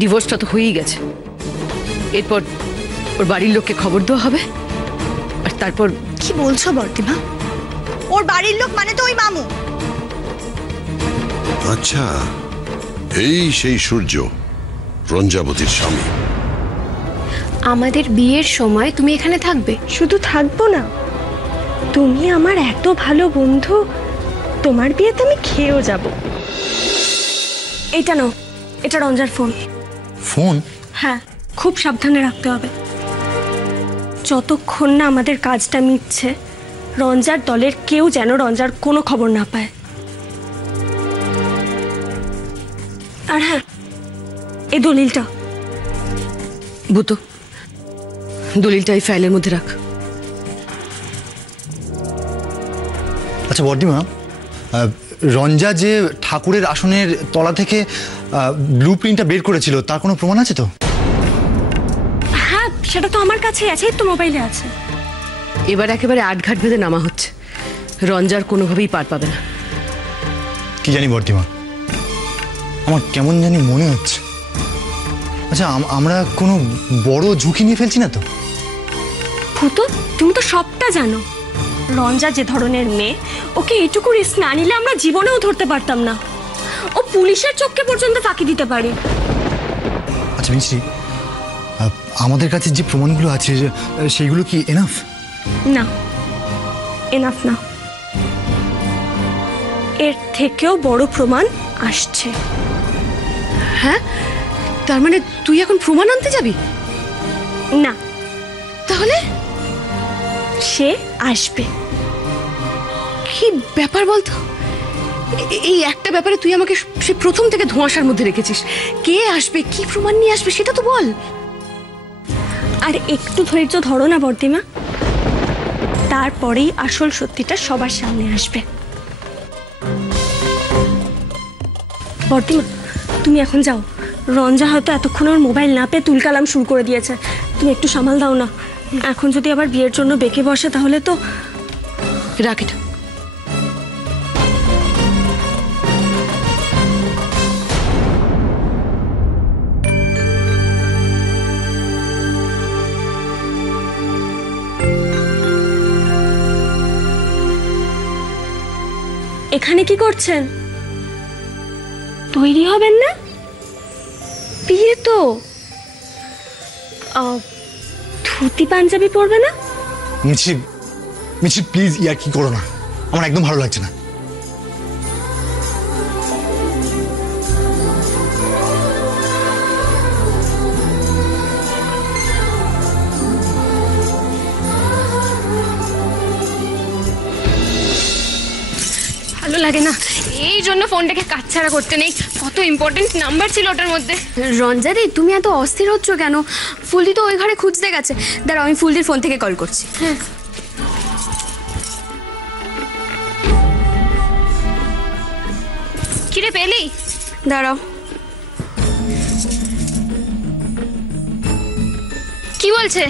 ডিভোর্সটা তো হয়েই গেছে, এরপর ওর বাড়ির লোককে খবর দেওয়া হবে, আর তারপর। কি বলছো বর্তিমা? ওর বাড়ির লোক মানে তো ওই মামু। আচ্ছা, এই সেই সূর্য, রঞ্জাবতীর স্বামী। আমাদের বিয়ের সময় তুমি এখানে থাকবে? শুধু থাকবো না, তুমি আমার এত ভালো বন্ধু, তোমার বিয়েতে আমি খেয়েও যাব। এটা নাও, এটা রঞ্জার ফোন। ফোন? হ্যাঁ, খুব সাবধানে রাখতে হবে। যতক্ষণ না আমাদের কাজটা মিটছে, রঞ্জার দলের কেউ যেন রঞ্জার কোনো খবর না পায়। আর হ্যাঁ, এই দলিলটা। ভূতো, দলিলটা এই ফাইলের মধ্যে রাখ। আচ্ছা বর্দিমা, রঞ্জা যে ঠাকুরের আসনের তলা থেকে ব্লু প্রিন্টটা বের করেছিল, তার কোনো প্রমাণ আছে তো? হ্যাঁ, সেটা তো আমার কাছে আছে, তো মোবাইলে আছে। এবার একেবারে আটঘাট বেঁধে নামা হচ্ছে, রঞ্জার কোনোভাবেই পার পাবে না। কি জানি বর্দিমা, আমার কেমন জানি মনে হচ্ছে। আচ্ছা, আমরা কোনো বড় ঝুঁকি নিয়ে ফেলছি না তো? ভূতো, তুমি তো সবটা জানো। রঞ্জা যে ধরনের মেয়ে, ওকে এইটুকু রিস্ক না নিলে আমরা জীবনেও ধরতে পারতাম না। ও পুলিশের চোখকে পর্যন্ত ফাঁকি দিতে পারে। আচ্ছা মিশ্রি, আমাদের কাছে যে প্রমাণগুলো আছে সেইগুলো কি এনাফ? না, এনাফ না। এর থেকেও বড় প্রমাণ আসছে। হ্যাঁ, তার মানে তুই এখন প্রমাণ আনতে যাবি? না। তাহলে সে আসবে। কি ব্যাপার বলতো? এই একটা ব্যাপারে তুই আমাকে সে প্রথম থেকে ধোঁয়াশার মধ্যে রেখেছিস। কে আসবে, কি প্রমাণ নিয়ে আসবে, সেটা তো বল। আর একটু ধৈর্য ধরো না বর্দিমা, তারপরেই আসল সত্যিটা সবার সামনে আসবে। বর্দিমা, তুমি এখন যাও। রঞ্জা হয়তো এতক্ষণ ওর মোবাইল না পেয়ে তুলকালাম শুরু করে দিয়েছে। তুমি একটু সামাল দাও না। এখন যদি আবার বিয়ের জন্য বেঁকে বসে, তাহলে তো। রাখ এটা। এখানে কি করছেন? তৈরি হবেন না? বিয়ে তো। ধুতি পাঞ্জাবি পরবে না? মিছি মিছি, প্লিজ ইয়ার কি করো না, আমার একদম ভালো লাগছে না। ভালো লাগে না, এই জন্য ফোনটাকে কাটছাড়া করতে নেই। কত ইম্পর্টেন্ট নাম্বার ছিল ওটার মধ্যে। রঞ্জাদি, তুমি এত অস্থির হচ্ছ কেন? ফুলদি তো ওই ঘরে খুঁজতে গেছে। দাঁড়াও, আমি ফুলদির ফোন থেকে কল করছি। হ্যাঁ, কিরে পেলি? দাঁড়াও। কি বলছে?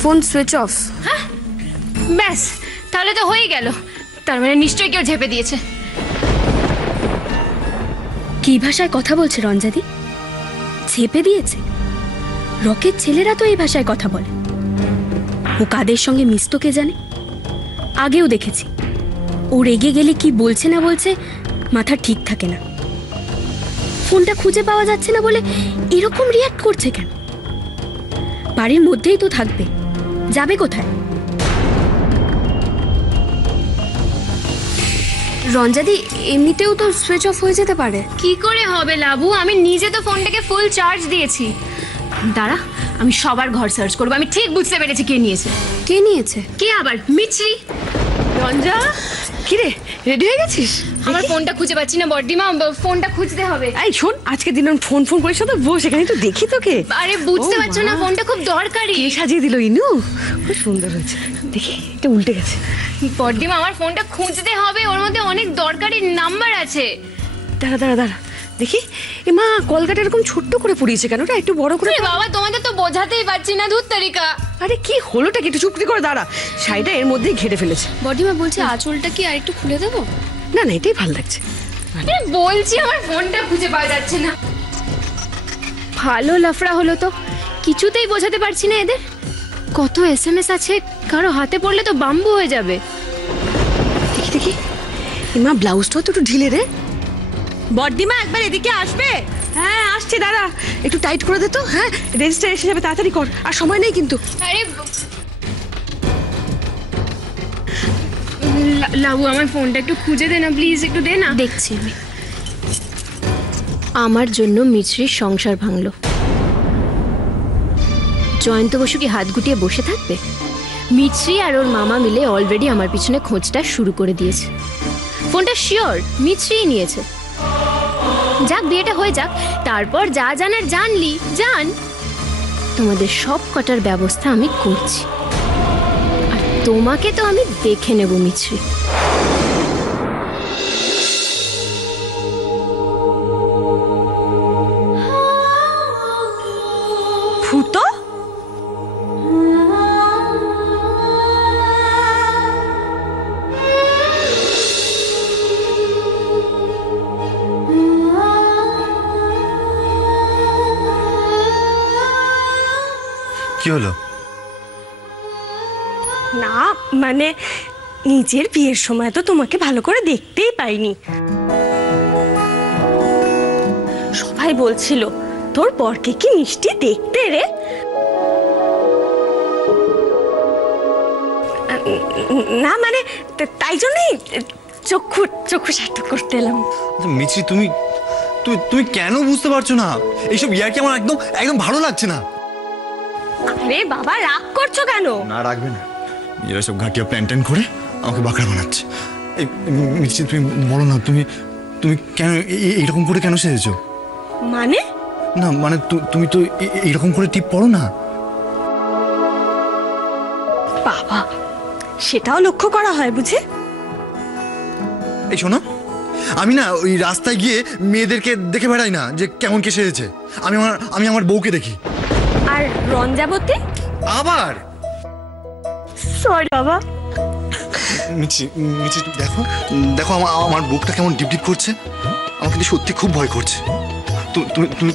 Phone switch off. হ্যাঁ, ব্যাস, তাহলে তো হয়ে গেল। তার মানে নিশ্চয়ই কেউ ঝেপে দিয়েছে। কি ভাষায় কথা বলছে রঞ্জাদি? ঝেপে দিয়েছে? রকের ছেলেরা তো এই ভাষায় কথা বলে। ও কাদের সঙ্গে মিশতো কে জানে। আগেও দেখেছি, ও রেগে গেলে কি বলছে না বলছে মাথা ঠিক থাকে না। ফোনটা খুঁজে পাওয়া যাচ্ছে না বলে এরকম রিয়াক্ট করছে কেন? বাড়ির মধ্যেই তো থাকবে, যাবে কোথায়? রঞ্জাদি, এমনিতেও তো সুইচ অফ হয়ে যেতে পারে। কি করে হবে লাবু? আমি নিজে তো ফোনটাকে ফুল চার্জ দিয়েছি। দাঁড়া, আমি সবার ঘর সার্চ করবো। আমি ঠিক বুঝতে পেরেছি কে নিয়েছে। কে নিয়েছে? কে আবার? মিছরি। রঞ্জা, কিরে রেডি হয়ে গেছিস? আমার ফোনটা খুঁজে পাচ্ছি না বড়দিমা, ফোনটা খুঁজতে হবে। এই শোন, আজকে দিন ফোন করে সাথে বস, এখানে তো দেখি তোকে। আরে বুঝতে পারছো না, ফোনটা খুব দরকারি। কে সাজিয়ে দিল ইনু? খুব সুন্দর হয়েছে। দেখি, এটা উল্টে গেছে। বড়দিমা, আমার ফোনটা খুঁজতে হবে, ওর মধ্যে অনেক দরকারি নাম্বার আছে। দাঁড়া, দেখি এ মা কলকাটা এরকম ছোট্ট করে পড়িয়েছে কেন রে? একটু বড় করে। বাবা তোমাদের তো বোঝাতেই পারছি না, ধুর তারিকা। আরে কি হলোটা কি? একটু চুপটি করে দাঁড়া। শাড়িটা এর মধ্যেই ঘেটে ফেলেছে। বডিমা বলছে আঁচলটা কি আর একটু খুলে দেবো? না না, এটাই ভালো লাগছে। বলছি আমার ফোনটা খুঁজে পাওয়া যাচ্ছে না। ভালো লাফড়া হলো তো, কিছুতেই বোঝাতে পারছি না এদের। কত SMS আছে, কারো হাতে পড়লে তো বাম্বু হয়ে যাবে। দেখি দেখি, এ মা ব্লাউজটাও তো একটু ঢিলে রে। বর্দিমা একবার এদিকে আসবে? হ্যাঁ আসছে, দাঁড়া একটু টাইট করে দে তো। হ্যাঁ রেজিস্টার এসে যাবে, তাড়াতাড়ি কর, আর সময় নেই কিন্তু। আরে লাবু আমার ফোনটা একটু খুঁজে দে না প্লিজ, একটু দে না। দেখছি আমি। আমার জন্য মিছরির সংসার ভাঙলো। জয়ন্ত বসু কি হাত গুটিয়ে বসে থাকবে? মিছরি আর ওর মামা মিলে অলরেডি আমার পিছনে খোঁজটা শুরু করে দিয়েছে। ফোনটা শিওর মিছরিই নিয়েছে। যাক, বিয়েটা হয়ে যাক, তারপর যা জানার জানলি জান। তোমাদের সব কটার ব্যবস্থা আমি করছি, আর তোমাকে তো আমি দেখে নেব মিছরি। ভূত? কি হলো? না মানে নিজের বিয়ের সময় তো তোমাকে ভালো করে দেখতেই পাইনি। সবাই বলছিল তোর বরকে কি মিষ্টি দেখতে রে। না মানে তাই জন্যই চক্ষু সার্থক করতে এলাম। মিছরি, তুমি তুমি তুমি কেন বুঝতে পারছো না? এইসব ইয়ার্কি আমার একদম একদম ভালো লাগছে না। আরে বাবা, রাগ করছো কেন? না, রাখবে না। এরা সব ঘাটিয়া প্ল্যান ট্যান করে আমাকে বাঁকড়া বানাচ্ছে। এই মিছরি, তুমি বলো না, তুমি তুমি কেন এইরকম করে কেন সেজেছো? মানে? না মানে তুমি তো এইরকম করে টিপ পড়ো না। বাবা, সেটাও লক্ষ্য করা হয় বুঝি? এই শোনো, আমি না ওই রাস্তায় গিয়ে মেয়েদেরকে দেখে বেড়াই না যে কেমন কে সেজেছে। আমি আমার বউকে দেখি। আর রঞ্জাবতী? আবার সরি বাবা। মিছরি, দেখো দেখো আমার বুকটা কেমন ডিপ ডিপ করছে। আমার কিন্তু সত্যি খুব ভয় করছে।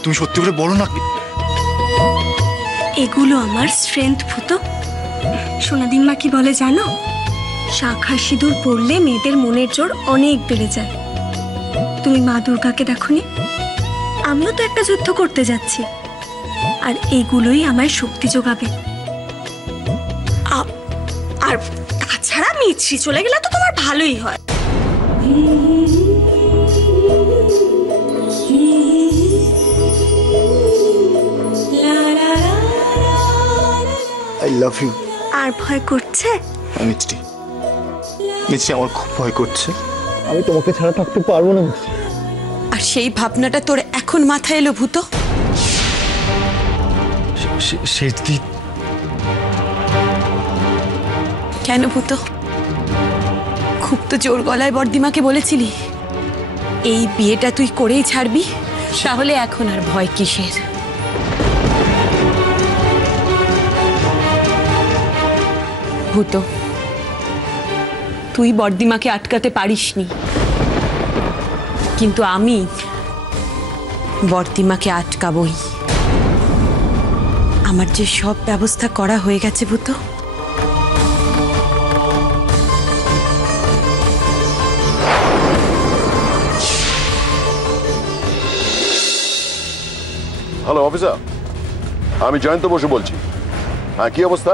তুমি সত্যি করে বলো না। এগুলো আমার স্ট্রেংথ ভূত। সোনাদিন মা কি বলে জানো? শাখা সিঁদুর পরলে মেয়েদের মনের জোর অনেক বেড়ে যায়। তুমি মা দুর্গাকে দেখোনি? আমিও তো একটা যুদ্ধ করতে যাচ্ছি, আর এগুলোই আমায় শক্তি যোগাবে। আর তাছাড়া মিছরি চলে গেলে তো তোমার ভালোই হয়। I love you. আর ভয় করছে? মিষ্টি, মিষ্টি আমার খুব ভয় করছে। আমি তোমাকে ছাড়া থাকতে পারবো না। আর সেই ভাবনাটা তোর এখন মাথায় এলো ভূত? সেটি কেন ভূত? খুব তো জোর গলায় বর্দিমাকে বলেছিলি এই বিয়েটা তুই করেই ছাড়বি, তাহলে এখন আর ভয় কিসের? ভূত, তুই বর্দিমাকে আটকাতে পারিসনি, কিন্তু আমি বর্দিমাকে আটকাবই। আমার যে সব ব্যবস্থা করা হয়ে গেছে ভূত। হ্যালো অফিসার, আমি জয়ন্ত বসু বলছি। হ্যাঁ, কি অবস্থা?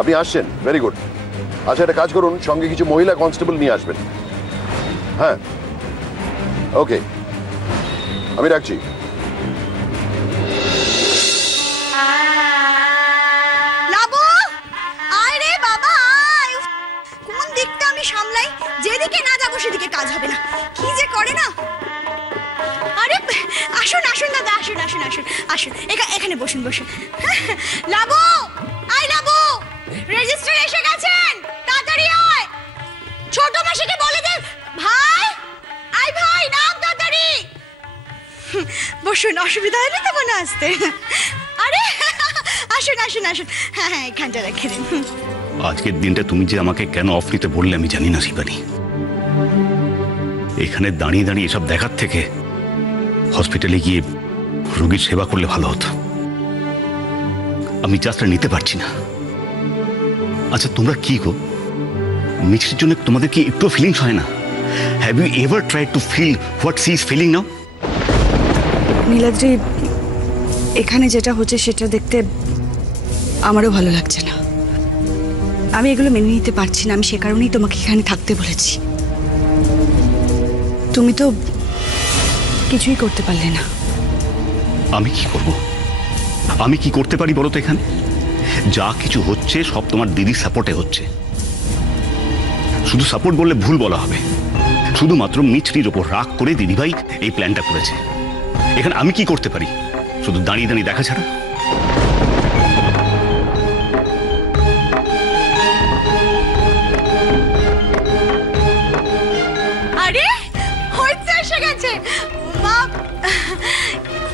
আপনি আসছেন, ভেরি গুড। আচ্ছা, একটা কাজ করুন, সঙ্গে কিছু মহিলা কনস্টেবল নিয়ে আসবেন। হ্যাঁ, ওকে, আমি রাখছি। লাবু, আয় রে বাবা আয়। কোন দিকটা আমি সামলাই? যেদিকে না যাবো সেদিকে কাজ হবে না। কি যে করে না। আরে আসুন আসুন দাদা, আসুন আসুন আসুন আসুন, এখানে বসুন বসুন। লাবু, আয় লাবু, রেজিস্টার এসে গেছেন, তাড়াতাড়ি আয়। ছোট মাসিকে বলে দে। ভাই, আয় ভাই, নাম তাড়াতাড়ি। বসুন, অসুবিধা হলে তো মনে আসতে। আরে আসুন আসুন আসুন, হ্যাঁ হ্যাঁ এখানটা রেখে দিন। আজকের দিনটা তুমি যে আমাকে কেন অফ নিতে বললে আমি জানি না শিবানী। এখানে দাঁড়িয়ে দাঁড়িয়ে এসব দেখার থেকে হসপিটালে গিয়ে রোগীর সেবা করলে ভালো হতো। আমি জাস্ট নিতে পারছি না। আচ্ছা তোমরা কি গো, মিষ্টির জন্য তোমাদের কি একটু ফিলিংস হয় না? Have you ever tried to feel what she is feeling now? Niladri, এখানে যেটা হচ্ছে সেটা দেখতে আমারও ভালো লাগছে না। আমি এগুলো মেনে নিতে পারছি না। আমি সে কারণেই তোমাকে এখানে থাকতে বলেছি। তুমি তো কিছুই করতে পারলে না। আমি কি করব? আমি কি করতে পারি বলো তো? এখানে যা কিছু হচ্ছে সব তোমার দিদির সাপোর্টে হচ্ছে। শুধু সাপোর্ট বললে ভুল বলা হবে। শুধুমাত্র মিছরির ওপর রাগ করে দিদিভাই এই প্ল্যানটা করেছে। এখানে আমি কি করতে পারি? শুধু দাঁড়িয়ে দাঁড়িয়ে দেখা ছাড়া। আরে হইতে এসে গেছে। মা,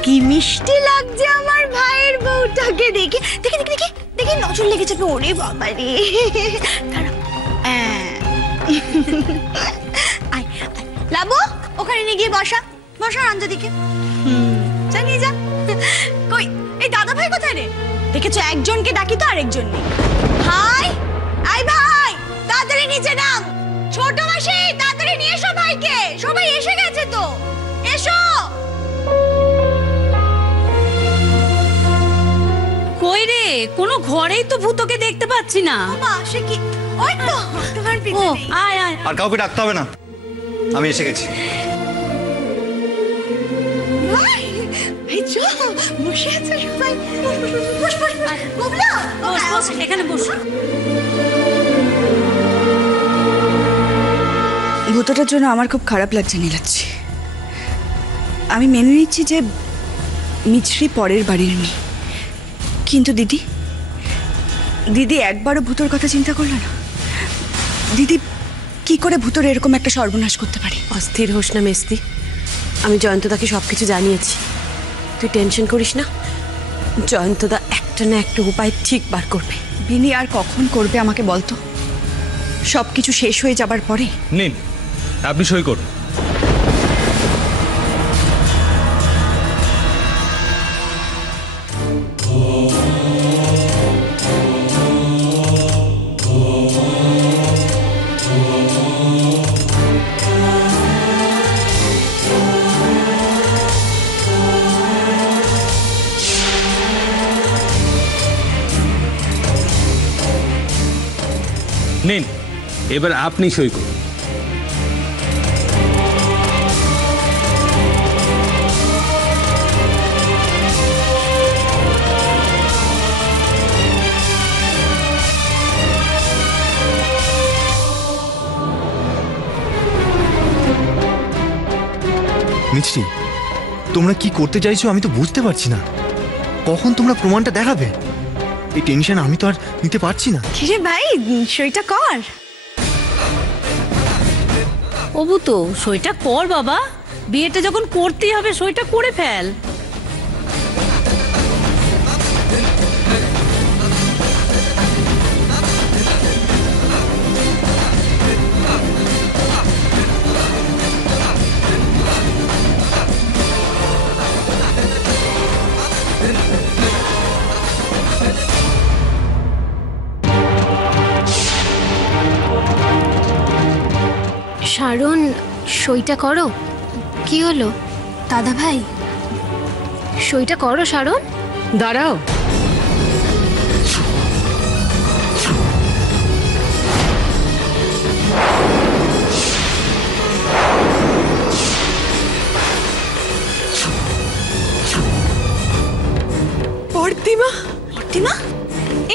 কি মিষ্টি লাগছে আমার ভাইয়ের বউটাকে দেখে। দেখে দেখে দেখে দেখে নজর লেগেছে। ওরে বাবা রে, লাবু ওখানে নিয়ে গিয়ে বসা বসা রঞ্জাদিকে। জানিয়ে যা। কই এই দাদা ভাই কোথায় রে? দেখেছো একজনকে ডাকি তো আরেকজন নেই। ভাই, আই ভাই তাড়াতাড়ি নিচে নাম। ছোট মাসি তাড়াতাড়ি নিয়ে এসো ভাইকে। সবাই এসে গেছে তো, এসো। কই রে, কোনো ঘরেই তো ভূতকে দেখতে পাচ্ছি না। বাবা সে কি? ওই তো তোমার ও পিছনে। আয় আয়। আর কাউকে ডাকতে হবে না, আমি এসে গেছি। ভাই এই চো বসে আছে সবাই। বস বস বস বস। গোবলা বস বস, এখানে বস। ভূতটার জন্য আমার খুব খারাপ লাগছে নীলাচ্ছি। আমি মেনে নিচ্ছি যে মিছরি পরের বাড়ির মেয়ে, কিন্তু দিদি দিদি একবারও ভূতর কথা চিন্তা করলো না। দিদি কি করে ভূতর এরকম একটা সর্বনাশ করতে পারে? অস্থির হোস না মেস্তি, আমি জয়ন্তদাকে সবকিছু জানিয়েছি। তুই টেনশন করিস না, জয়ন্তদা একটা না একটা উপায় ঠিক বার করবে। বিনি আর কখন করবে আমাকে বলতো? সবকিছু শেষ হয়ে যাবার পরে? নিন আপনি সই করুন। নিন এবার আপনি সই করুন। মিষ্টি, তোমরা কি করতে চাইছো আমি তো বুঝতে পারছি না। কখন তোমরা প্রমাণটা দেখাবে? এই টেনশন আমি তো আর নিতে পারছি না। কিরে ভাই, সইটা কর। অবু তো সইটা কর বাবা, বিয়েটা যখন করতেই হবে সইটা করে ফেল। শারণ, সইটা করো। কি হলো দাদা ভাই? সইটা করো শারণ। দাঁড়াও, পর্দিমা, পর্দিমা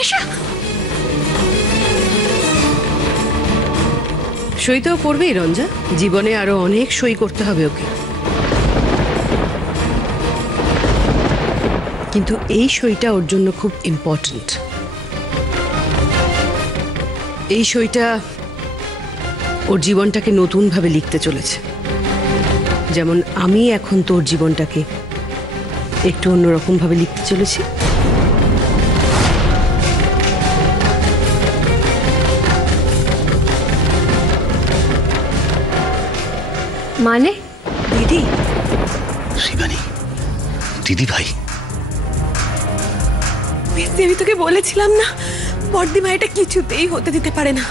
এসো। সই তো করবেই রঞ্জা, জীবনে আরো অনেক সই করতে হবে ওকে। কিন্তু এই সইটা ওর জন্য খুব ইম্পর্ট্যান্ট। এই সইটা ওর জীবনটাকে নতুনভাবে লিখতে চলেছে। যেমন আমি এখন তোর জীবনটাকে একটু অন্যরকম ভাবে লিখতে চলেছি। মানে দিদি, শিবানী, দিদি ভাই, আমি তোকে বলেছিলাম না বর্দিমা এটা কিছুতেই হতে দিতে পারে না।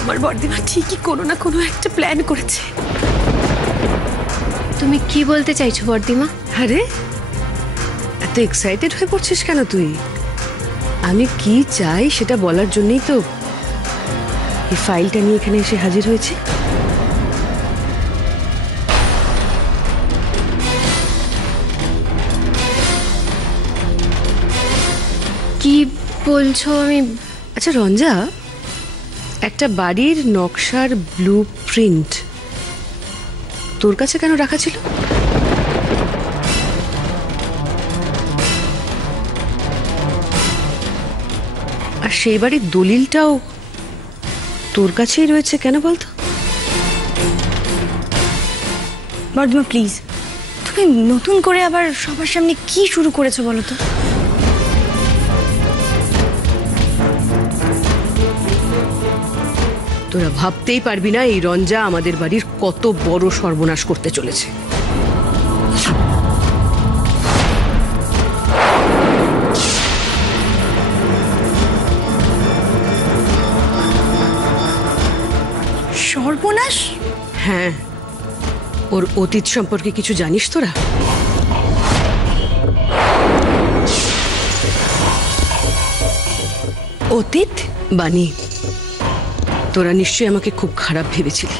আমার বর্দিমা ঠিকই কোনো না কোনো একটা প্ল্যান করেছে। তুমি কি বলতে চাইছো বর্দিমা? আরে এত এক্সাইটেড হয়ে পড়ছিস কেন তুই? আমি কি চাই সেটা বলার জন্যই তো এই ফাইলটা নিয়ে এখানে এসে হাজির হয়েছে। কি বলছো? আমি আচ্ছা রঞ্জা, একটা বাড়ির নকশার ব্লু প্রিন্ট তোর কাছে কেন রাখা ছিল? আর সেই বাড়ির দলিলটাও তোর কাছেই রয়েছে কেন বলতো? বর্দিমা প্লিজ, তুমি নতুন করে আবার সবার সামনে কি শুরু করেছো বলো তো? তোরা ভাবতেই পারবি না এই রঞ্জা আমাদের বাড়ির কত বড় সর্বনাশ করতে চলেছে। সর্বনাশ? হ্যাঁ, ওর অতীত সম্পর্কে কিছু জানিস তোরা? অতীত? বানি, তোরা নিশ্চয়ই আমাকে খুব খারাপ ভেবেছিলি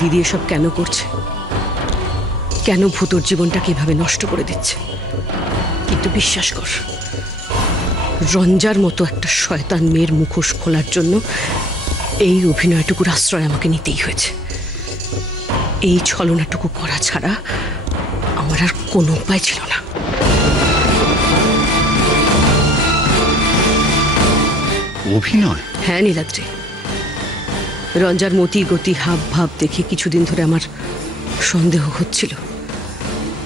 দিদি এসব কেন করছে, কেন ভূতর জীবনটাকে এভাবে নষ্ট করে দিচ্ছে। কিন্তু বিশ্বাস কর, রঞ্জার মতো একটা শয়তান মেয়ের মুখোশ খোলার জন্য এই অভিনয়টুকুর আশ্রয় আমাকে নিতেই হয়েছে। এই ছলনাটুকু করা ছাড়া আমার আর কোনো উপায় ছিল না। অভিনয়? হ্যাঁ নীলাদ্রি, রঞ্জার মতি গতি হাব ভাব দেখে কিছুদিন ধরে আমার সন্দেহ হচ্ছিল,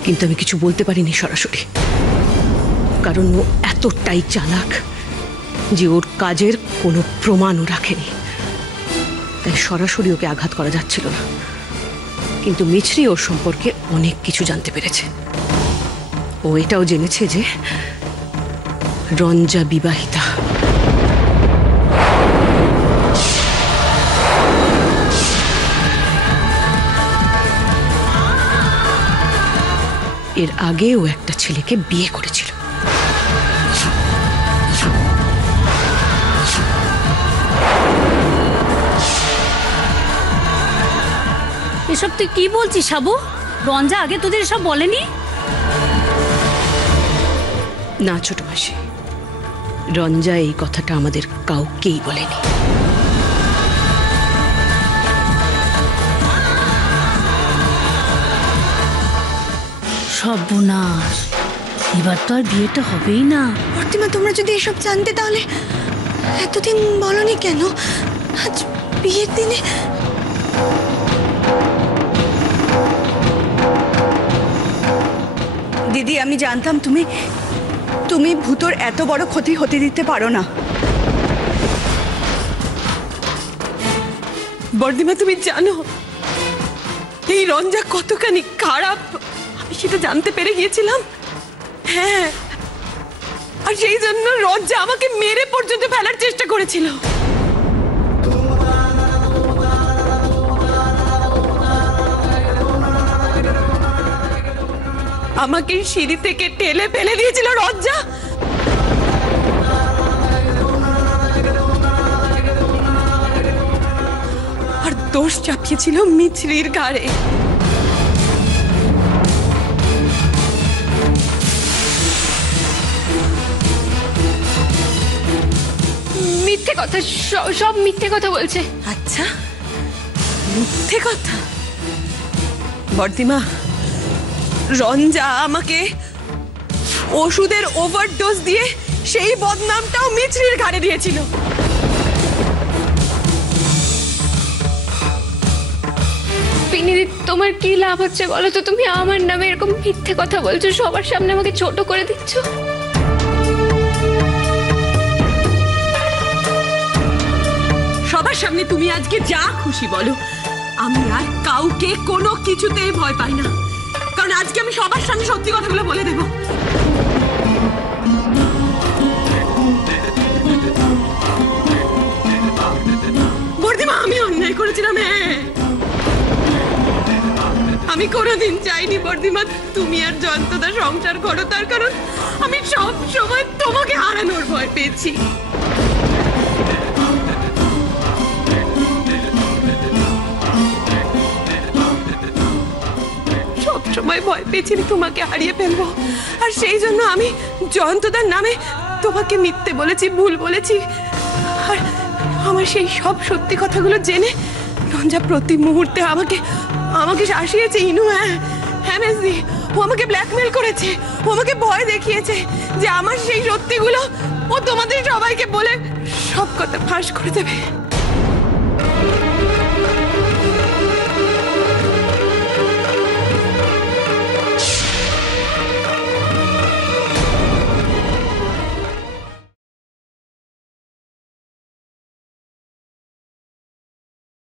কিন্তু আমি কিছু বলতে পারিনি সরাসরি, কারণ ও এতটাই চালাক যে ওর কাজের কোনো প্রমাণও রাখেনি। তাই সরাসরি ওকে আঘাত করা যাচ্ছিল না। কিন্তু মিছরি ওর সম্পর্কে অনেক কিছু জানতে পেরেছে। ও এটাও জেনেছে যে রঞ্জা বিবাহিতা। এর আগে ও একটা ছেলেকে বিয়ে করেছিল। এসব তুই কি বলছিস সাবু? রঞ্জা আগে তোদের এসব বলেনি? না ছোট মাসি, রঞ্জা এই কথাটা আমাদের কাউকেই বলেনি। সর্বনাশ, এবার তো আর বিয়েটা হবেই না। বর্দিমা, তোমরা যদি এসব জানতে তাহলে এতদিন বলনি কেন? আজ বিয়ের দিনে দিদি, আমি জানতাম তুমি ভূতর এত বড় ক্ষতি হতে দিতে পারো না। বর্দিমা তুমি জানো এই রঞ্জা কতখানি খারাপ? আমি সেটা জানতে পেরে গিয়েছিলাম। হ্যাঁ, আর সেই জন্য রঞ্জা আমাকে মেরে পর্যন্ত ফেলার চেষ্টা করেছিল। আমাকে সিঁড়ি থেকে ঠেলে ফেলে দিয়েছিল রঞ্জা। আর দোষ চাপিয়েছিল মিছরির ঘাড়ে। মিথ্যে কথা, সব মিথ্যে কথা বলছে। আচ্ছা, মিথ্যে কথা? বর্দিমা, রঞ্জা আমাকে ওষুধের ওভারডোজ দিয়ে সেই বদনামটাও মিছরির ঘাড়ে দিয়েছিল। বিনিদি তোমার কি লাভ হচ্ছে বলো তো? তুমি আমার নামে এরকম মিথ্যে কথা বলছো, সবার সামনে আমাকে ছোট করে দিচ্ছ। সবার সামনে তুমি আজকে যা খুশি বলো, আমি আর কাউকে কোনো কিছুতেই ভয় পাই না, কারণ আজকে আমি সবার সামনে সত্যি কথাগুলো বলে দেব। বর্দিমা, আমি অন্যায় করেছিলাম। আমি কোনোদিন চাইনি বর্দিমা তুমি আর জয়ন্তদা সংসার করো, তার কারণ আমি সব সময় তোমাকে হারানোর ভয় পেয়েছি। সবসময় ভয় পেয়েছি তোমাকে হারিয়ে ফেলবো, আর সেই জন্য আমি জয়ন্তদার নামে তোমাকে মিথ্যে বলেছি, ভুল বলেছি। আর আমার সেই সব সত্যি কথাগুলো জেনে রঞ্জা প্রতি মুহূর্তে আমাকে আমাকে শাসিয়েছে। ইনু, হ্যাঁ মেসদি, ও আমাকে ব্ল্যাকমেল করেছে, ও আমাকে ভয় দেখিয়েছে যে আমার সেই সত্যিগুলো ও তোমাদের সবাইকে বলে সব কথা ফাঁস করে দেবে।